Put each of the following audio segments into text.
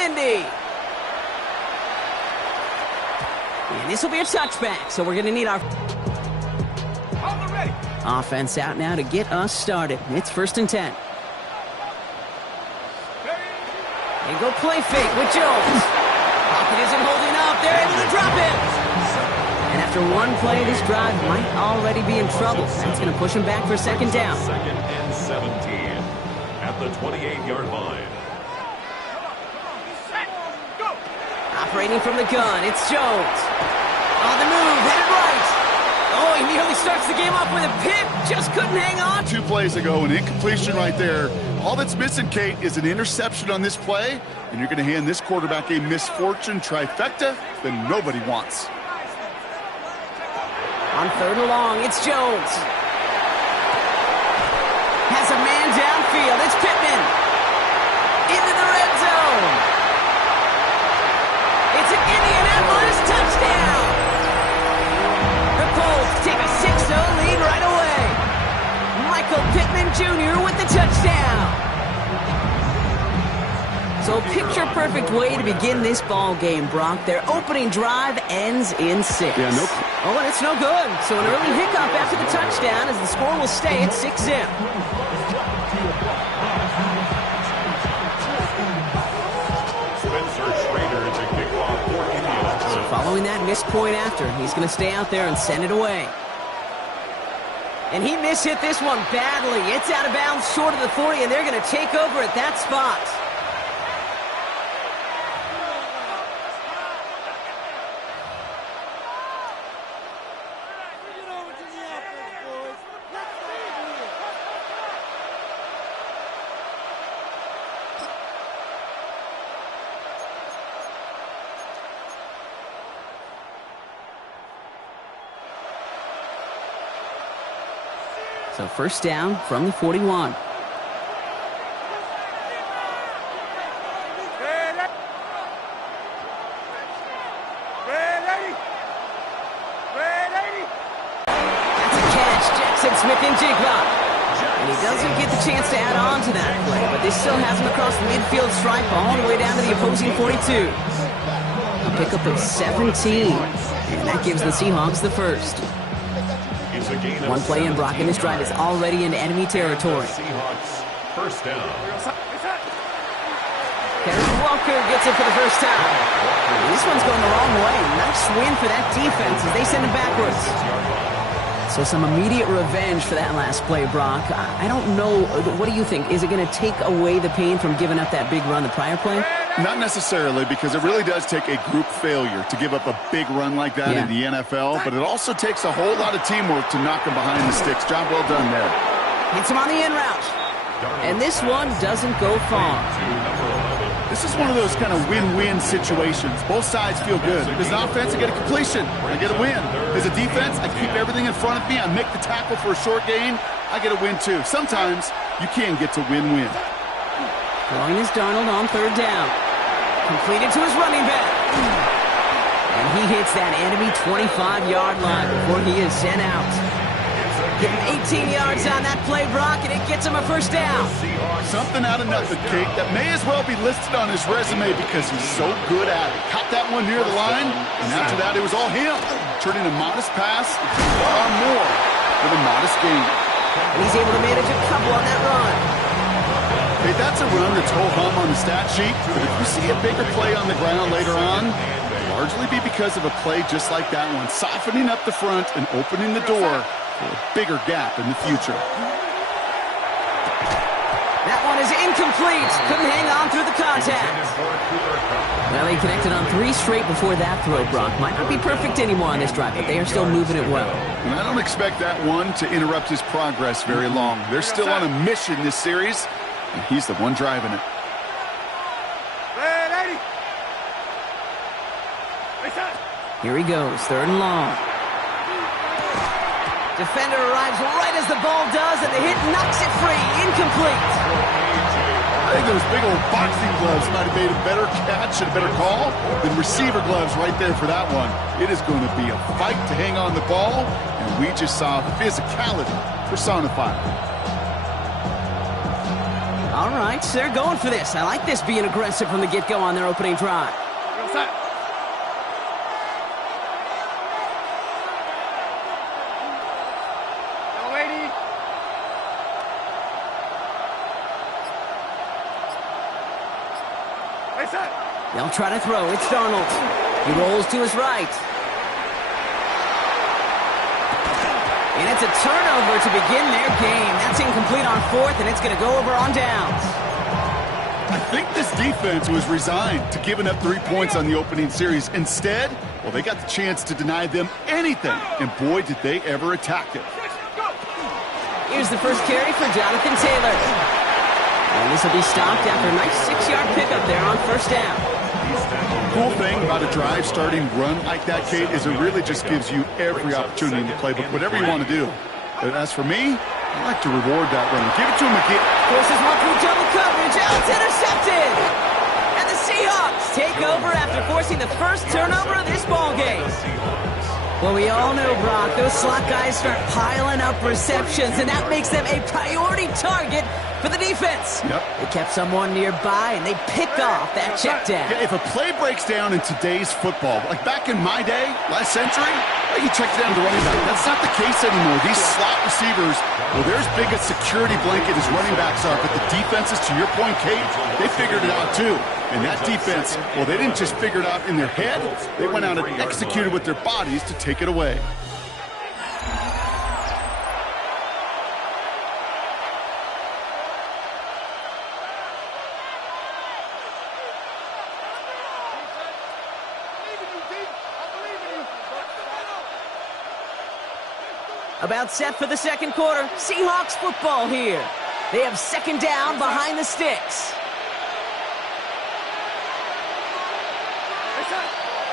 Indy. And this will be a touchback, so we're going to need our offense out now to get us started. It's 1st and 10. They go play fake with Jones. Pocket isn't holding up. They're able to drop it. And after one play, this drive might already be in trouble. That's going to push him back for 2nd down. 2nd and 17 at the 28-yard line. Operating from the gun, it's Jones. On the move, headed right. Oh, he nearly starts the game off with a pick. Just couldn't hang on. 2 plays ago, an incompletion right there. All that's missing, Kate, is an interception on this play, and you're going to hand this quarterback a misfortune trifecta that nobody wants. On 3rd and long, it's Jones. Has a man downfield. It's Pittman. Into the red zone. It's an Indianapolis touchdown. The Colts take a 6-0 lead right away. Michael Pittman Jr. with the touchdown. So picture-perfect way to begin this ball game, Brock. Their opening drive ends in 6. Yeah, no. Oh, and it's no good. So an early hiccup after the touchdown as the score will stay at 6-0. So following that missed point after, he's going to stay out there and send it away. And he mishit this one badly. It's out of bounds short of the 40, and they're going to take over at that spot. So 1st down from the 41. And he doesn't get the chance to add on to that play, but this still has him across the midfield stripe all the way down to the opposing 42. A pickup of 17, and that gives the Seahawks the 1st. One play in, Brock, and this drive is already in enemy territory. Seahawks 1st down. Kenneth Walker gets it for the 1st time. This one's going the wrong way. Nice win for that defense as they send it backwards. So some immediate revenge for that last play, Brock. I don't know. What do you think? Is it going to take away the pain from giving up that big run the prior play? Not necessarily, because it really does take a group failure to give up a big run like that in the NFL, but it also takes a whole lot of teamwork to knock him behind the sticks. Job well done there. Hits him on the in route. And this one doesn't go far. This is one of those kind of win-win situations. Both sides feel good. As an offense, I get a completion. I get a win. As a defense, I keep everything in front of me. I make the tackle for a short gain. I get a win, too. Sometimes you can get to win-win. Throwing is Darnold on 3rd down. Completed to his running back. And he hits that enemy 25-yard line before he is sent out. Give him 18 yards on that play, Brock, and it gets him a 1st down. Something out of nothing, Kate. That may as well be listed on his resume because he's so good at it. Caught that one near the line, and after that, it was all him. Turning a modest pass into far more with a modest gain. And he's able to manage a couple on that run. Hey, that's a run that's ho-hum on the stat sheet, but if you see a bigger play on the ground later on, it'll largely be because of a play just like that one, softening up the front and opening the door for a bigger gap in the future. That one is incomplete. Couldn't hang on through the contact. Well, he connected on 3 straight before that throw, Brock. Might not be perfect anymore on this drive, but they are still moving it well. And I don't expect that one to interrupt his progress very long. They're still on a mission this series, and he's the one driving it. Here he goes, 3rd and long. Defender arrives right as the ball does, and the hit knocks it free. Incomplete. I think those big old boxing gloves might have made a better catch and a better call than receiver gloves right there for that one. It is going to be a fight to hang on the ball, and we just saw physicality personified. All All right, so they're going for this. I like this being aggressive from the get-go on their opening drive. They'll try to throw. It's Darnold. He rolls to his right. And it's a turnover to begin their game. That's incomplete on fourth, and it's going to go over on downs. I think this defense was resigned to giving up 3 points on the opening series. Instead, well, they got the chance to deny them anything, and boy, did they ever attack it. Here's the first carry for Jonathan Taylor. And this will be stopped after a nice 6-yard pickup there on first down. Cool thing about a drive starting run like that, Kate, is it really just gives you every opportunity in the playbook, whatever you want to do. But as for me, I like to reward that run. Give it to him again. Forces one through double coverage. Oh, it's intercepted! And the Seahawks take over after forcing the first turnover of this ballgame. Well, we all know, Brock, those slot guys start piling up receptions, and that makes them a priority target for the defense. Yep. They kept someone nearby, and they pick off that check down. Yeah, if a play breaks down in today's football, like back in my day, last century, you check down to running back. That's not the case anymore. These slot receivers, well, they're as big a security blanket as running backs are, but the defenses, to your point, Kate, they figured it out too. And that defense, well, they didn't just figure it out in their head. They went out and executed with their bodies to take it away. About set for the second quarter. Seahawks football here. They have second down behind the sticks.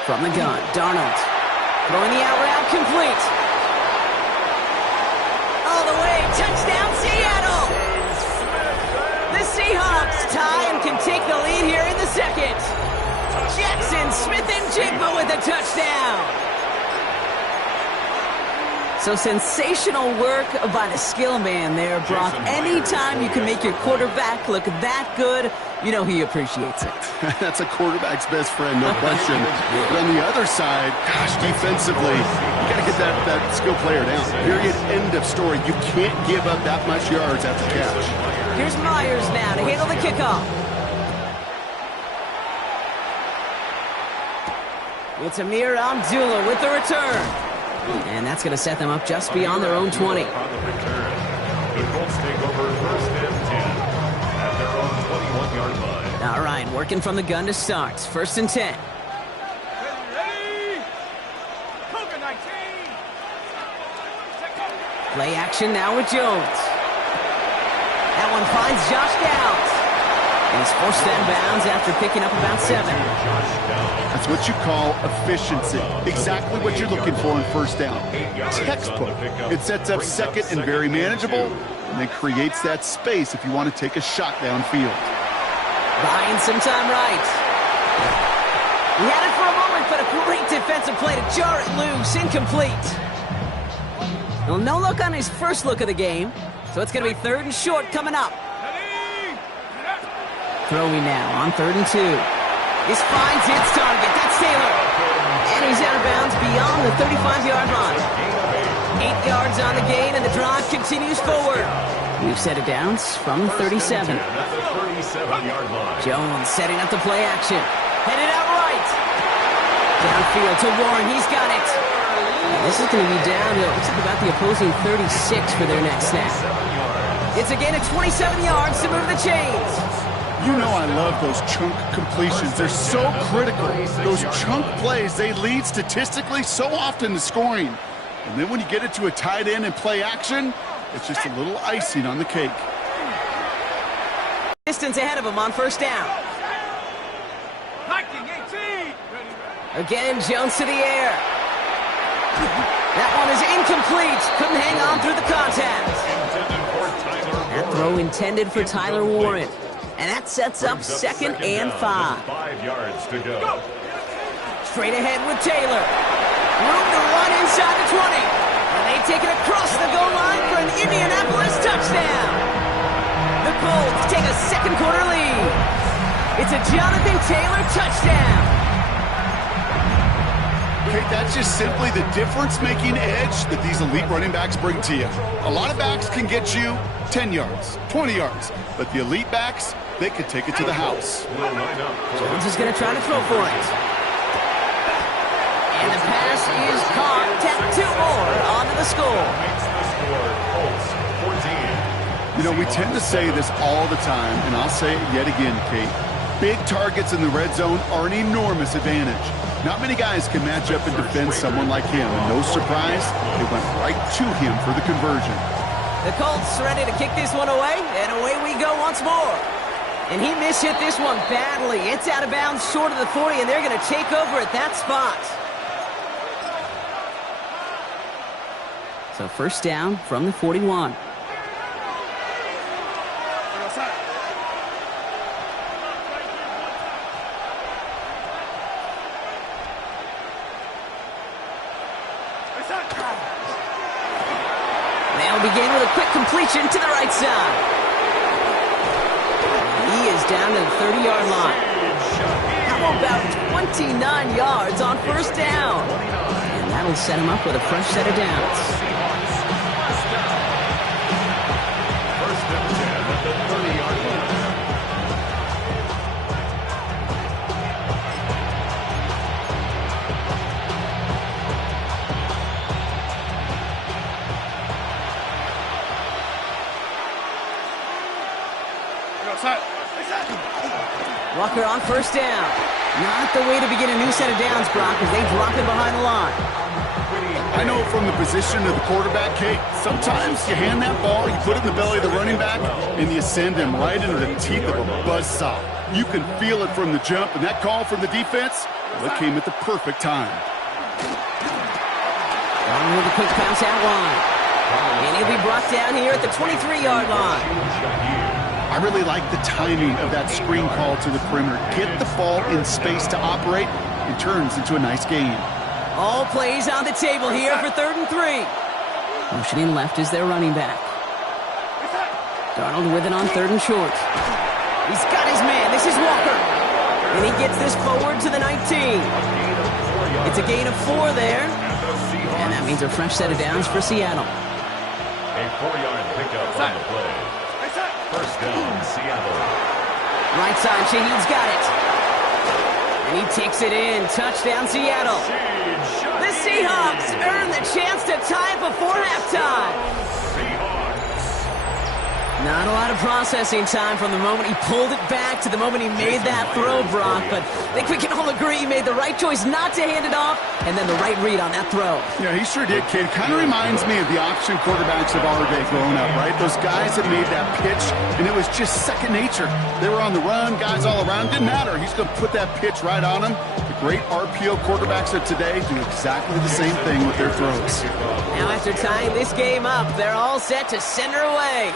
From the gun, Darnold. Throwing the out route complete. All the way, touchdown Seattle! The Seahawks tie and can take the lead here in the second. Jackson Smith-Njigba with a touchdown. So sensational work by the skill man there, Brock. Anytime you can make your quarterback look that good, you know he appreciates it. That's a quarterback's best friend, no question. But on the other side, gosh, defensively, you got to get that skill player down. Period, end of story. You can't give up that much yards after catch. Here's Myers now to handle the kickoff. It's Amir Abdullah with the return. And that's going to set them up just beyond their own 20. The Colts take over first and 10 at their own 21-yard line. All right, working from the gun to start. First and 10. Play action now with Jones. That one finds Josh Downs. And he's forced out of bounds after picking up about 7. That's what you call efficiency. Exactly what you're looking for in first down. Textbook. It sets up second and very manageable, and then creates that space if you want to take a shot downfield. Buying some time right. He had it for a moment, but a great defensive play to jar it loose. Incomplete. Well, no look on his first look of the game, so it's going to be third and short coming up. Throwing now on 3rd and 2. This finds its target. That's Taylor. And he's out of bounds beyond the 35-yard line. 8 yards on the gain, and the drive continues forward. We've set it down from 37. Jones setting up the play action. Headed out right. Downfield to Warren. He's got it. And this is going to be downhill. Looks like about the opposing 36 for their next snap. It's a gain of 27 yards to move the chains. You know I love those chunk completions. They're so critical. Those chunk plays, they lead statistically so often to scoring. And then when you get it to a tight end and play action, it's just a little icing on the cake. Distance ahead of him on first down. Again, Jones to the air. That one is incomplete. Couldn't hang on through the contact. That throw intended for Tyler Warren. And that sets up second and 5. 5 yards to go. Straight ahead with Taylor. Room to run inside the 20. And they take it across the goal line for an Indianapolis touchdown. The Colts take a second It's a Jonathan Taylor touchdown. Okay, that's just simply the difference-making edge that these elite running backs bring to you. A lot of backs can get you 10 yards, 20 yards, but the elite backs, they could take it to the house. Jones is going to try to throw for it. And the pass is caught. Tap 2 more onto the score. You know, we tend to say this all the time, and I'll say it yet again, Kate. Big targets in the red zone are an enormous advantage. Not many guys can match up and defend someone like him, and no surprise, they went right to him for the conversion. The Colts ready to kick this one away, and away we go once more. And he mishit this one badly. It's out of bounds short of the 40, and they're going to take over at that spot. So first down from the 41. They'll begin with a quick completion to the right side. He is down to the 30-yard line. How about 29 yards on first down? And that'll set him up with a fresh set of downs. First and 10 at the 30-yard line. Walker on first down. Not the way to begin a new set of downs, Brock, as they drop it behind the line. I know from the position of the quarterback, Kate, sometimes you hand that ball, you put it in the belly of the running back, and you send him right into the teeth of a buzzsaw. You can feel it from the jump, and that call from the defense, well, it came at the perfect time. On with a quick bounce out line. And he'll be brought down here at the 23-yard line. I really like the timing of that screen call to the perimeter. Get the ball in space to operate. It turns into a nice gain. All plays on the table here for 3rd and 3. Motioning left is their running back. Darnold with it on 3rd and short. He's got his man. This is Walker. And he gets this forward to the 19. It's a gain of 4 there. And that means a fresh set of downs for Seattle. A 4-yard pickup on the play. First down, Seattle. Right side, Shaheed's got it. And he takes it in. Touchdown, Seattle. The Seahawks earn the chance to tie it before halftime. Not a lot of processing time from the moment he pulled it back to the moment he made that throw, Brock. But I think we can all agree he made the right choice not to hand it off, and then the right read on that throw. Yeah, he sure did, kid. Kind of reminds me of the option quarterbacks of our day growing up, right? Those guys that made that pitch, and it was just second nature. They were on the run, guys all around. Didn't matter. He's going to put that pitch right on them. The great RPO quarterbacks of today do exactly the same thing with their throws. Now after tying this game up, they're all set to send her away.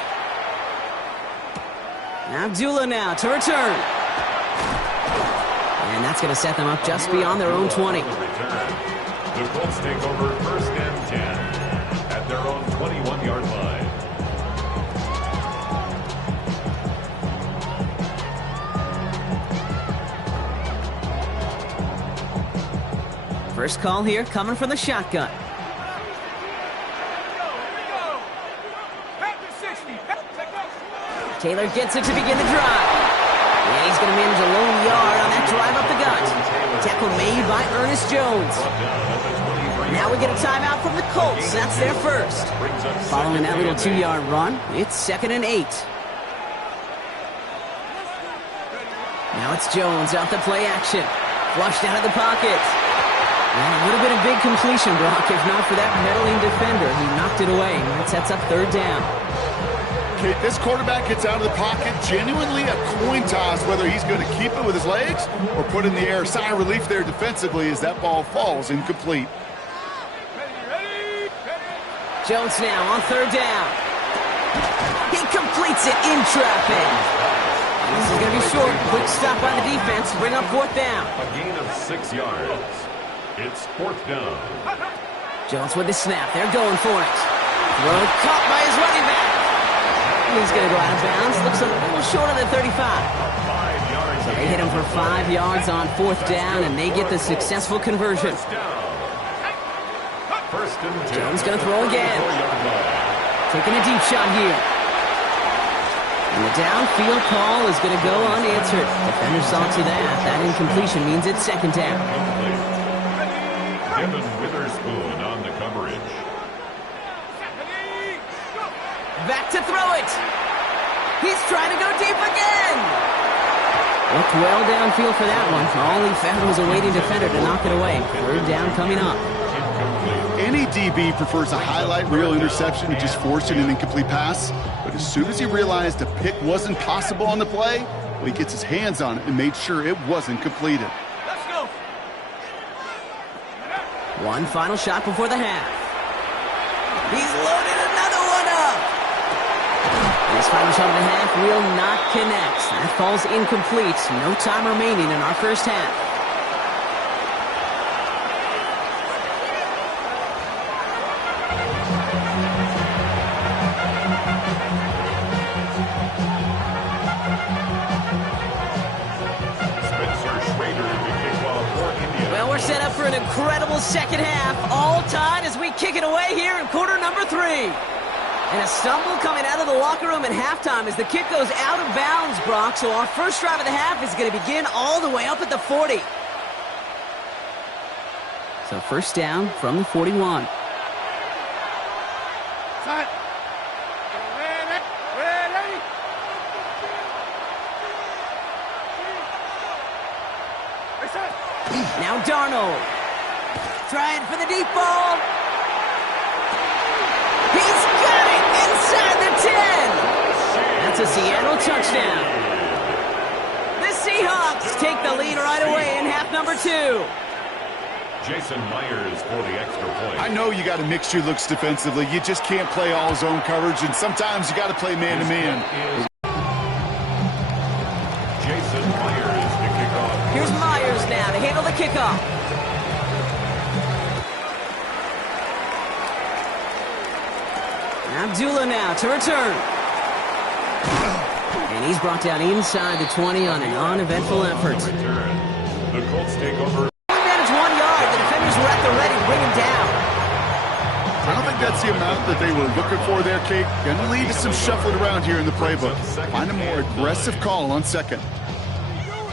Abdullah now to return. And that's going to set them up just beyond their own 20. The Colts take over 1st and 10 at their own 21-yard line. First call here coming from the shotgun. Taylor gets it to begin the drive. And he's going to manage a lone yard on that drive up the gut. Tackle made by Ernest Jones. Now we get a timeout from the Colts. That's their first. Following that little 2-yard run, it's 2nd and 8. Now it's Jones out the play action. Flushed out of the pocket. And it would have been a big completion, Brock, if not for that meddling defender. He knocked it away. That sets up 3rd down. This quarterback gets out of the pocket, genuinely a coin toss whether he's going to keep it with his legs or put it in the air. Sigh of relief there defensively as that ball falls incomplete. Jones now on 3rd down. He completes it in traffic. And this is going to be short. Quick stop by the defense to bring up 4th down. A gain of 6 yards. It's 4th down. Jones with the snap. They're going for it. Throw caught by his running back. He's going to go out of bounds. Looks a little short of the 35. A 5-yard So they hit him for 5 yards on 4th down, and they get the successful conversion. Jones going to throw again. Taking a deep shot here. And the downfield call is going to go unanswered. Defender saw to that. That incompletion means it's 2nd down. Kevin Witherspoon on the coverage. Back to throw it. He's trying to go deep again. Looked well downfield for that one. All he found was a waiting defender to knock it away. 3rd down coming up. Any DB prefers a highlight reel interception to just forcing an incomplete pass. But as soon as he realized a pick wasn't possible on the play, well, he gets his hands on it and made sure it wasn't completed. Let's go. One final shot before the half. He's loaded another one up. This final shot of the half will not connect. That falls incomplete. No time remaining in our first half. Well, we're set up for an incredible second half. All tied as we kick it away here in quarter number 3. And a stumble coming out of the locker room at halftime as the kick goes out of bounds, Brock. So our first drive of the half is going to begin all the way up at the 40. So 1st down from the 41. Set. Ready. Reset. Now Darnold. Trying for the deep ball. He's got it inside the 10. That's a Seattle touchdown. The Seahawks take the lead right away in half number 2. Jason Myers for the extra point. I know you got to mix your looks defensively. You just can't play all zone coverage, and sometimes you got to play man-to-man. Jason Myers to kick off. Here's Myers now to handle the kickoff. Abdullah now to return. And he's brought down inside the 20 on an uneventful effort. The Colts take over. He managed 1 yard. The defenders were at the ready to bring him down. I don't think that's the amount that they were looking for there, Kate. Going to lead to some shuffling around here in the playbook. Find a more aggressive call on 2nd.